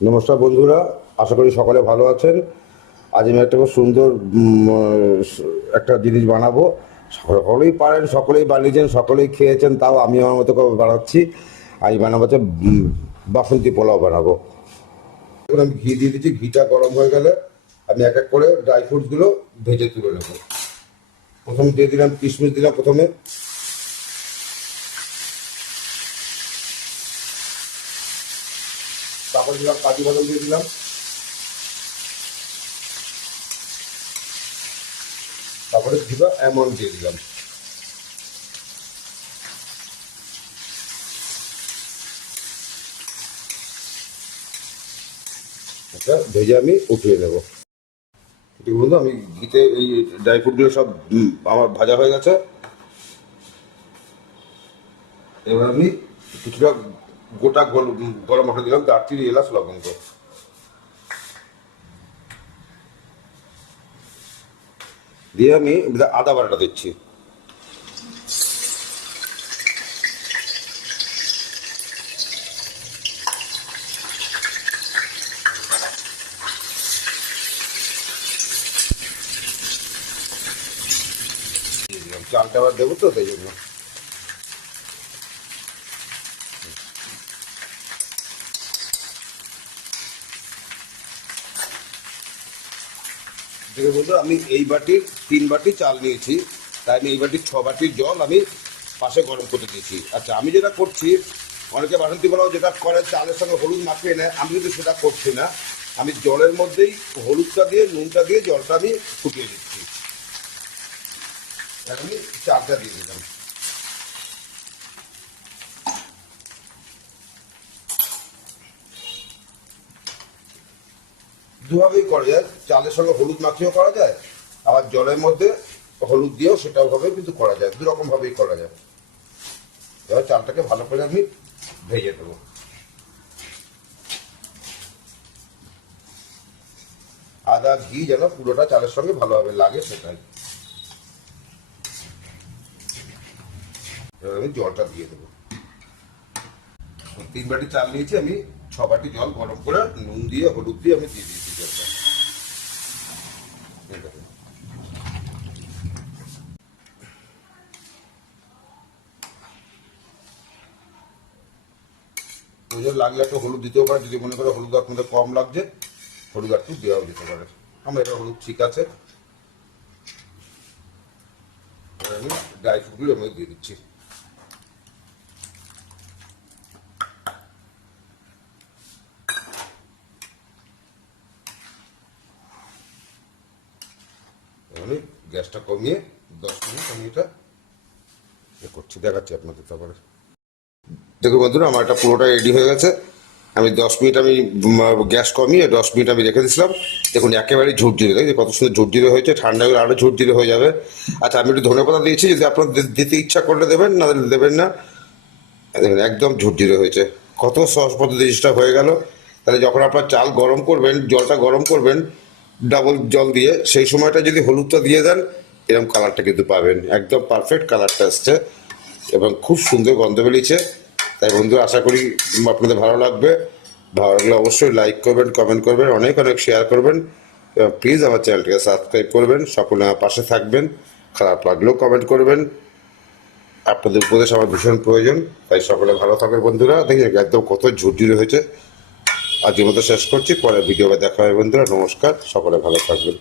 নমস্কার বন্ধুরা, আশা করি সকলে ভালো আছেন। আজ আমি একটা খুব সুন্দর একটা জিনিস বানাবো। সকলেই পারেন, সকলেই বানিয়েছেন, সকলেই খেয়েছেন, তাও আমি আমার মতো করে বানাচ্ছি। আমি বানাবো হচ্ছে বাসন্তী পোলাও বানাবো। এখন আমি ঘি দিয়ে দিচ্ছি। ঘিটা গরম হয়ে গেলে আমি এক এক করে ড্রাই ফ্রুটসগুলো ভেজে তুলে নেবো। প্রথমে দিয়ে দিলাম কিশমিশ, দিলাম প্রথমে। তারপর দিলাম কাজু বাদাম, দিয়ে দিলাম। তারপরে দিবা অ্যামন্ড দিয়ে দিলাম। এটা ভেজে আমি উঠিয়ে নেবো। ঠিক বন্ধু, আমি ঘিতে এই ড্রাই ফ্রুটগুলো সব আমার ভাজা হয়ে গেছে। এবার আমি কিছুটা গোটা গরম মশলা দিলাম, দারচিনি, এলাচ, লবঙ্গ দিয়ে আমি আদা বাটাটা দিচ্ছি। দিয়ে দিলাম, চালটা আবার দেবো তো তাই জন্য। দেখে বলতো, আমি এই বাটির 3 বাটি চাল নিয়েছি, তাই আমি এই বাটির 6 বাটির জল আমি পাশে গরম করতে দিয়েছি। আচ্ছা, আমি যেটা করছি, অনেকে বাসন্তী পোলাও যেটা করে চালের সঙ্গে হলুদ মাখিয়ে নেয়, আমি কিন্তু সেটা করছি না। আমি জলের মধ্যেই হলুদটা দিয়ে, নুনটা দিয়ে জলটা আমি ফুটিয়ে দিচ্ছি। এখন আমি চালটা দিয়ে দিলাম। দুভাবেই করা যায়, চালের সঙ্গে হলুদ মাখিয়েও করা যায়, আবার জলের মধ্যে হলুদ দিয়েও সেটাও ভাবে কিন্তু করা যায়। দুরকম ভাবেই করা যায়। এবার চালটাকে ভালো করে আমি ভেজে দেবো। আদা ঘি যেন পুরোটা চালের সঙ্গে ভালোভাবে লাগে, সেটাই। এবার আমি জলটা দিয়ে দেবো। 3 বাটি চাল নিয়েছি আমি, 6 বাটি জল গরম করে নুন দিয়ে, হলুদ দিয়ে আমি দিয়ে দিয়েছি জলটা। প্রয়োজন লাগলে একটু হলুদ দিতেও পারে, যদি মনে করে হলুদ আপনাদের কম লাগছে, হলুদ একটু দেওয়াও যেতে পারে। আমার এটা হলুদ ঠিক আছে। আমি ড্রাই ফ্রুটগুলো আমি দিয়ে দিচ্ছি। আমি গ্যাসটা কমিয়ে 10 মিনিট আমি এটা করছি, দেখাচ্ছি আপনাদের। তারপরে দেখুন বন্ধুরা, আমার এটা পুরোটা রেডি হয়ে গেছে। আমি 10 মিনিট আমি গ্যাস কমিয়ে 10 মিনিট আমি রেখে দিয়েছিলাম। দেখুন একেবারেই ঝুরঝুরে, দেখি কত সুন্দর ঝুরঝুরে হয়েছে। ঠান্ডা হলে আরও ঝুরঝুরে হয়ে যাবে। আচ্ছা, আমি একটু ধনেপাতা দিয়েছি, যদি আপনার দিতে ইচ্ছা করলে দেবেন, না দেবেন না। দেখুন একদম ঝুরঝুরে হয়েছে। কত সহজ পদ্ধতি জিনিসটা হয়ে গেল। তাহলে যখন আপনার চাল গরম করবেন, জলটা গরম করবেন ডাবল জল দিয়ে, সেই সময়টা যদি হলুদটা দিয়ে দেন, এরকম কালারটা কিন্তু পাবেন। একদম পারফেক্ট কালারটা আসছে এবং খুব সুন্দর গন্ধ বেরিয়েছে। তাই বন্ধু, আশা করি আপনাদের ভালো লাগবে। ভালো লাগলে অবশ্যই লাইক করবেন, কমেন্ট করবেন, অনেক অনেক শেয়ার করবেন এবং প্লিজ আমার চ্যানেলটিকে সাবস্ক্রাইব করবেন। সকলে আমার পাশে থাকবেন। খারাপ লাগলেও কমেন্ট করবেন। আপনাদের উপদেশ আমার ভীষণ প্রয়োজন। তাই সকলে ভালো থাকবেন বন্ধুরা। দেখি একদম কত ঝুরঝুরে হয়েছে। আজকের মতো শেষ করছি, পরে ভিডিওতে দেখা হবে বন্ধুরা। নমস্কার, সকলে ভালো থাকবেন।